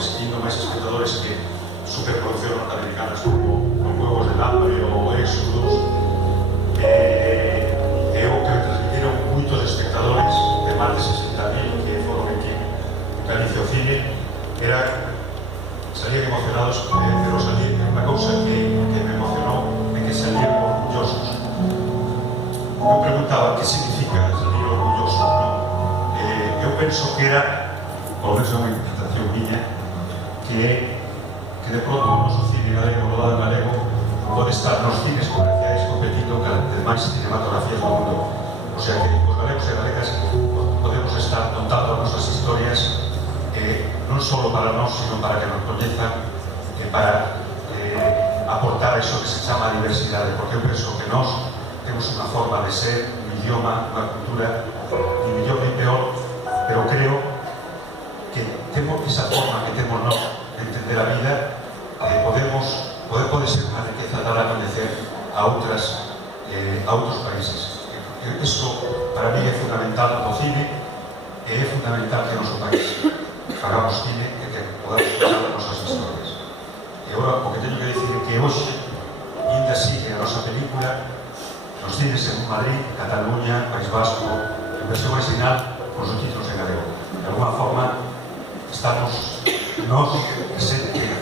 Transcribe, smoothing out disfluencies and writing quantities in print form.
espectadores, e non máis espectadores que superproduccións norteamericanas como Juegos del Hambre ou Exodus, e o que transmitiron moitos espectadores de máis de 60.000 que foron aquí en Galicia o cine, era salían emocionados, pero salían unha cousa que me emocionou é que salían orgullosos. Eu preguntaba que significa salir orgulloso, non? Eu penso que era, por menos unha interpretación miña, que de pronto o noso cine galego, o rodado galego, pode estar nos cines comerciais competindo con as demais cinematografías do mundo. O sea que os galegos e galegas podemos estar contando as nosas historias non só para nós, sino para que nos coñezan, para aportar eso que se chama diversidade, porque eu penso que nós temos unha forma de ser, un idioma, unha cultura, ni mellor ni peor, pero creo que temos esa forma que temos nós de entender a vida, pode ser unha riqueza dar a coñecer a outros países. Eso para mí é fundamental no cine, e é fundamental que o noso país hagamos cine e que podamos contar as nosas historias. E agora, o que teño que dicir é que hoxe ainda sigue a nosa película nos cines en Madrid, Cataluña, País Vasco, en versión original, con os títulos en galego. De alguna forma, estamos nós presentes